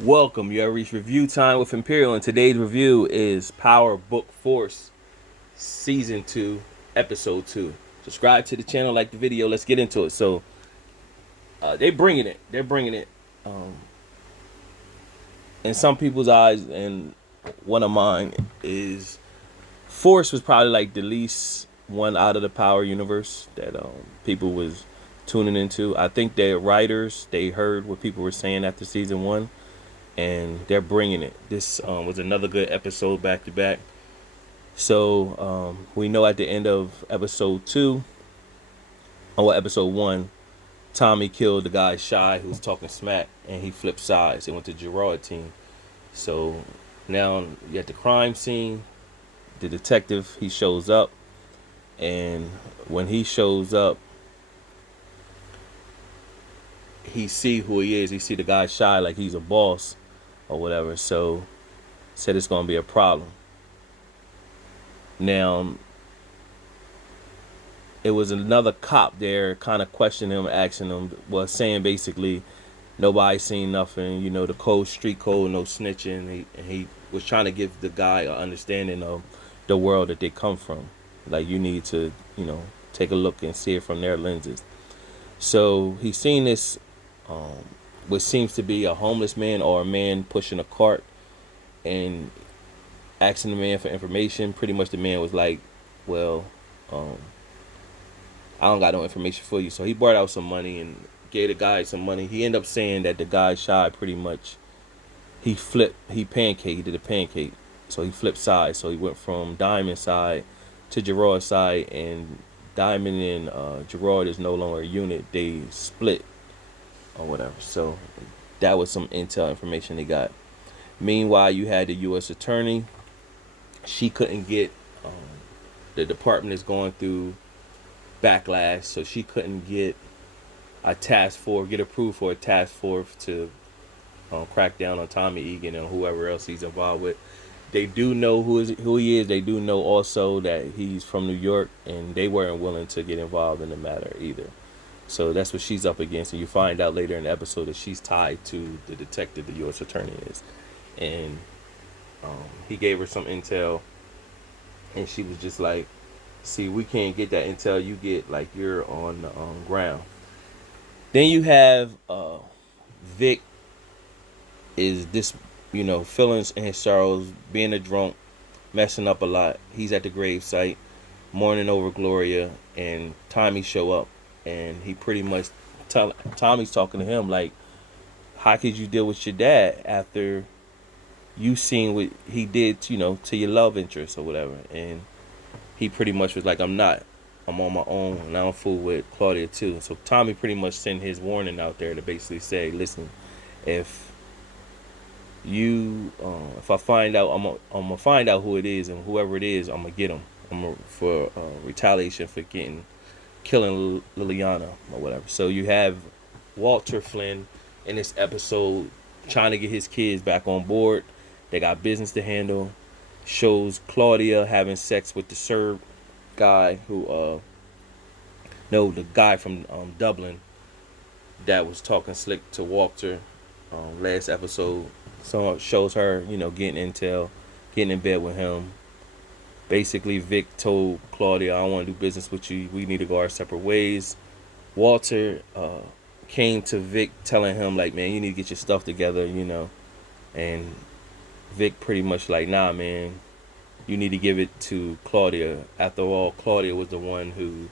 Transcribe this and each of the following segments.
Welcome. You have reached review time with Imperial, and today's review is Power Book Force Season 2, Episode 2. Subscribe to the channel, like the video. Let's get into it. So, they're bringing it. They're bringing it. In some people's eyes, and one of mine is Force was probably like the least one out of the Power universe that people was tuning into. I think their writers, they heard what people were saying after season 1, and they're bringing it. This was another good episode back to back. So we know at the end of episode 2, or episode 1, Tommy killed the guy Shy who was talking smack, and he flipped sides and went to Gerard team. So now you at the crime scene. The detective, he shows up, and when he shows up, he see who he is. He see the guy Shy like he's a boss or whatever. So said it's gonna be a problem. Now it was another cop there, kind of questioning him, asking him, well, saying basically nobody seen nothing. You know, the code, street code, no snitching. He was trying to give the guy an understanding of the world that they come from. Like, you need to, take a look and see it from their lenses. So he's seen this, what seems to be a homeless man or a man pushing a cart, and asking the man for information. Pretty much the man was like, well, I don't got no information for you. So he brought out some money and gave the guy some money. He ended up saying that the guy Shy pretty much, he did a pancake. So he flipped sides. So he went from Diamond side to Gerard side, and Diamond and Gerard is no longer a unit. They split or whatever. So that was some intel information they got. Meanwhile, you had the U.S. attorney. She couldn't get, the department is going through backlash, so she couldn't get get approved for a task force to crack down on Tommy Egan and whoever else he's involved with. They do know who he is. They do know also that he's from New York, and they weren't willing to get involved in the matter either. So that's what she's up against, and you find out later in the episode that she's tied to the detective the U.S. attorney is, and he gave her some intel, and she was just like, see, we can't get that intel you get, like, you're on the ground. Then you have Vic is this, feelings and his sorrows, being a drunk, messing up a lot. He's at the gravesite, mourning over Gloria, and Tommy show up, and he pretty much Tommy's talking to him like, how could you deal with your dad after you seen what he did, to your love interest or whatever? And he pretty much was like, I'm on my own, and I don't fool with Claudia too. So Tommy pretty much sent his warning out there to basically say, listen, if if I find out, I'm gonna find out who it is, and whoever it is, I'm gonna get him. For retaliation for killing Liliana or whatever. So you have Walter Flynn in this episode trying to get his kids back on board. They got business to handle. Shows Claudia having sex with the Serb guy who no, the guy from Dublin that was talking slick to Walter last episode. So it shows her, getting intel, getting in bed with him. Basically, Vic told Claudia, I don't want to do business with you. We need to go our separate ways. Walter came to Vic telling him, like, man, you need to get your stuff together, And Vic pretty much like, nah, man, you need to give it to Claudia. After all, Claudia was the one who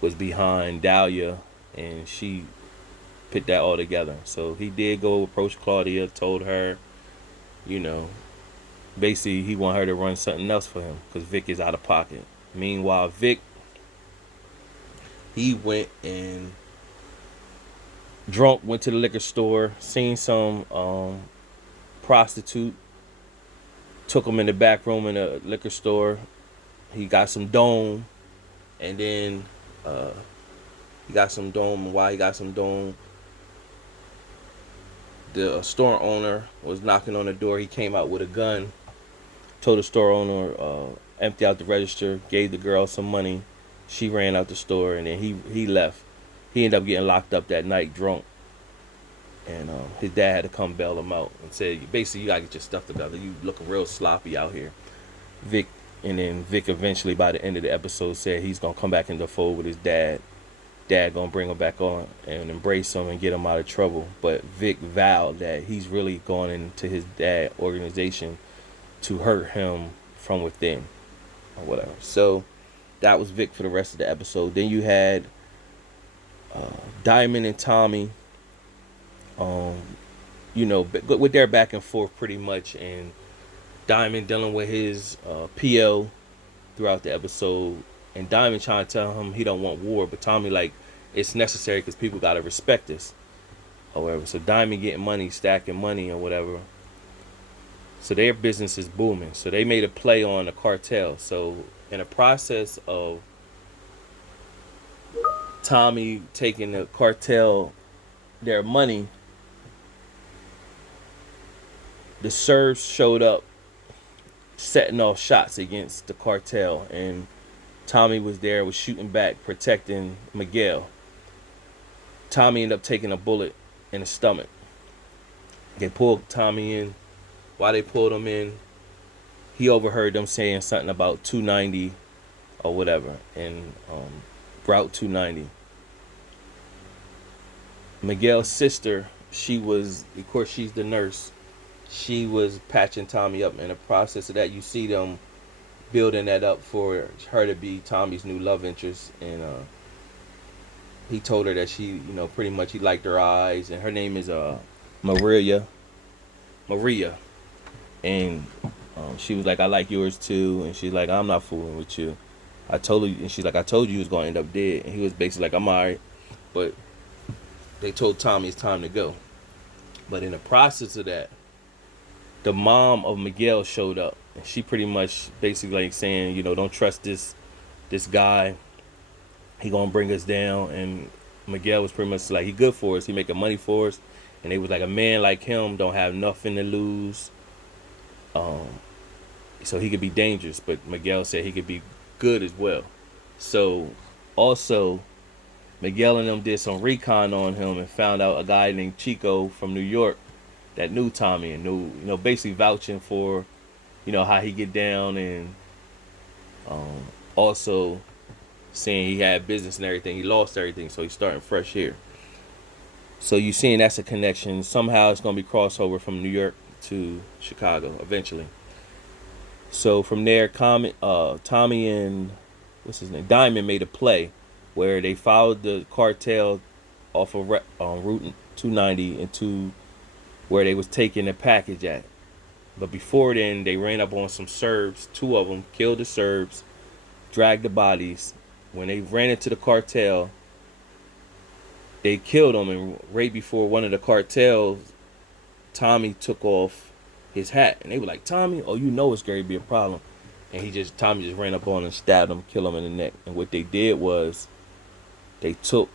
was behind Dahlia, and she put that all together. So he did go approach Claudia, told her, basically he want her to run something else for him because Vic is out of pocket. Meanwhile, Vic, he went and drunk, went to the liquor store, seen some prostitute, took him in the back room in a liquor store. He got some dome, and then he got some dome. And while he got some dome, the store owner was knocking on the door. He came out with a gun, told the store owner empty out the register, gave the girl some money. She ran out the store, and then he left. He ended up getting locked up that night drunk. And his dad had to come bail him out and said, basically, you gotta get your stuff together. You looking real sloppy out here. Vic, and then Vic eventually, by the end of the episode, said he's gonna come back in the fold with his dad. Dad gonna bring him back on and embrace him and get him out of trouble. But Vic vowed that he's really going into his dad organization to hurt him from within or whatever. So that was Vic for the rest of the episode. Then you had Diamond and Tommy, with their back and forth pretty much, and Diamond dealing with his PO throughout the episode, and Diamond trying to tell him he don't want war, but Tommy like, it's necessary because people gotta respect us or whatever. So Diamond getting money, stacking money or whatever. So their business is booming. So they made a play on the cartel. So in the process of Tommy taking the cartel their money, the Serbs showed up setting off shots against the cartel, and Tommy was there, was shooting back, protecting Miguel. Tommy ended up taking a bullet in the stomach. They pulled Tommy in. While they pulled him in, he overheard them saying something about 290 or whatever, and Route 290. Miguel's sister, she was, of course, she's the nurse. She was patching Tommy up. In the process of that, you see them building that up for her to be Tommy's new love interest. And he told her that she, pretty much he liked her eyes. And her name is Maria. And she was like, I like yours too. And she's like, I'm not fooling with you. I told you. And she's like, I told you he was going to end up dead. And he was basically like, I'm all right. But they told Tommy it's time to go. But in the process of that, the mom of Miguel showed up, and she pretty much basically like saying, don't trust this guy. He gonna bring us down. And Miguel was pretty much like, he good for us. He making money for us. And they was like, a man like him don't have nothing to lose. So he could be dangerous. But Miguel said he could be good as well. So also, Miguel and them did some recon on him and found out a guy named Chico from New York that knew Tommy and knew, basically vouching for, how he get down, and also saying he had business and everything. He lost everything, so he's starting fresh here. So you seeing that's a connection. Somehow it's gonna be crossover from New York to Chicago eventually. So from there, Tommy and what's his name, Diamond made a play where they followed the cartel off of Route 290 into where they was taking the package at. But before then, they ran up on some Serbs, 2 of them, killed the Serbs, dragged the bodies. When they ran into the cartel, they killed them, and right before one of the cartels, Tommy took off his hat. And they were like, Tommy, oh, it's going to be a problem. And Tommy just ran up on him, stabbed him, killed him in the neck. And what they did was, they took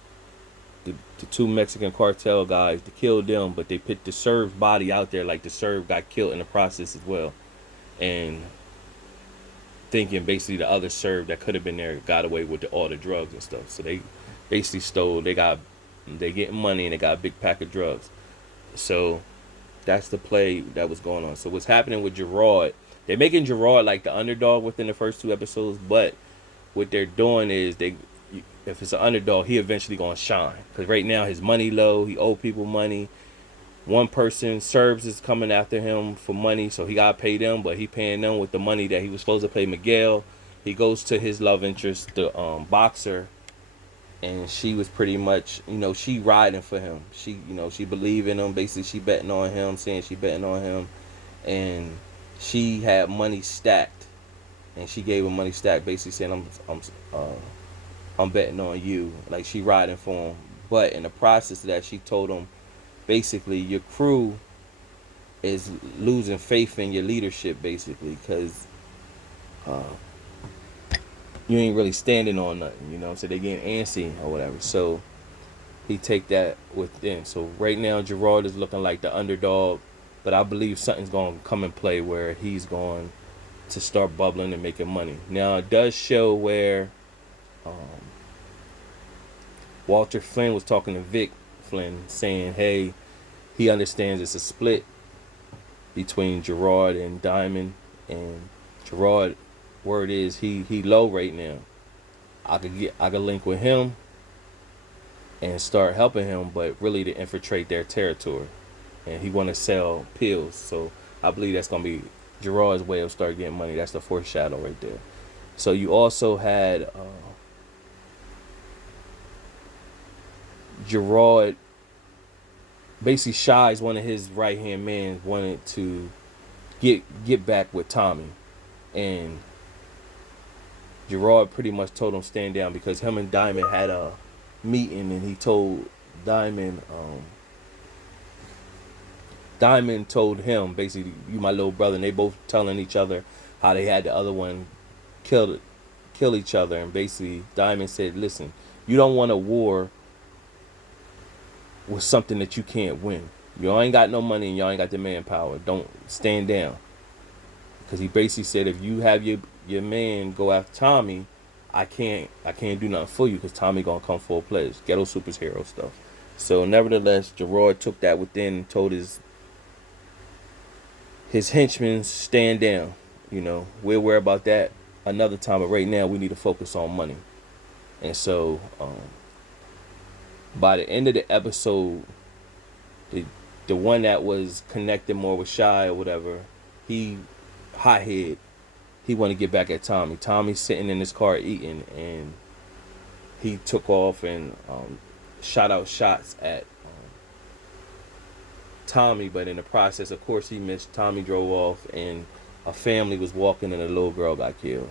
the 2 Mexican cartel guys to kill them, but they put the Serb's body out there like the Serb got killed in the process as well. And thinking basically the other Serb that could have been there got away with all the drugs and stuff. So they basically stole, they getting money and they got a big pack of drugs. So that's the play that was going on. So what's happening with Gerard, they're making Gerard like the underdog within the first 2 episodes, but what they're doing is if it's an underdog, he eventually gonna shine. Because right now his money low, he owe people money. One person, Serbs, is coming after him for money, so he gotta pay them, but he paying them with the money that he was supposed to pay Miguel. He goes to his love interest, the boxer, and she was pretty much, she riding for him. She, she believed in him. Basically, she betting on him, saying she betting on him, and she had money stacked, and she gave him money stacked, basically saying, I'm betting on you. Like, she riding for him. But in the process of that, she told him, basically, your crew is losing faith in your leadership, basically, because you ain't really standing on nothing, so they getting antsy or whatever. So he take that within. So right now, Gerard is looking like the underdog, but I believe something's going to come in play where he's going to start bubbling and making money. Now, it does show where Walter Flynn was talking to Vic Flynn, saying, hey, he understands it's a split between Gerard and Diamond, and Gerard, word is he low right now. I could link with him and start helping him, but really to infiltrate their territory, and he want to sell pills. So I believe that's gonna be Gerard's way of start getting money. That's the foreshadow right there. So you also had Gerard, basically Shy's one of his right hand men, wanted to get back with Tommy, and Gerard pretty much told him stand down because him and Diamond had a meeting, and he told Diamond, Diamond told him basically, you my little brother, and they both telling each other how they had the other one kill each other, and basically Diamond said, listen, you don't want a war with something that you can't win. Y'all ain't got no money and y'all ain't got the manpower. Don't stand down. Because he basically said, if you have your man go after Tommy, I can't do nothing for you because Tommy gonna come full pledge. Ghetto superhero stuff. So nevertheless, Gerard took that within and told his henchmen stand down. You know, we'll worry about that another time, but right now we need to focus on money. And so by the end of the episode, the one that was connected more with Shy or whatever, he hothead, he want to get back at Tommy. Tommy's sitting in his car eating, and he took off and shot out shots at Tommy, but in the process, of course, he missed. Tommy drove off, and a family was walking, and a little girl got killed.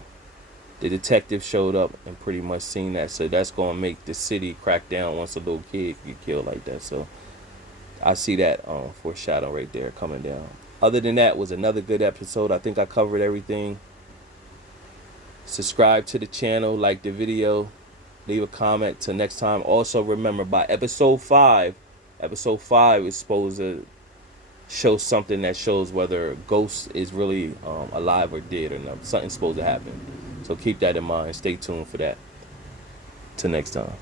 The detective showed up and pretty much seen that, so that's gonna make the city crack down once a little kid get killed like that. So I see that foreshadow right there coming down. Other than that, was another good episode. I think I covered everything. Subscribe to the channel, like the video, leave a comment. Till next time. Also remember, by episode 5 is supposed to show something that shows whether Ghost is really alive or dead or not. Something's supposed to happen. So keep that in mind. Stay tuned for that. Till next time.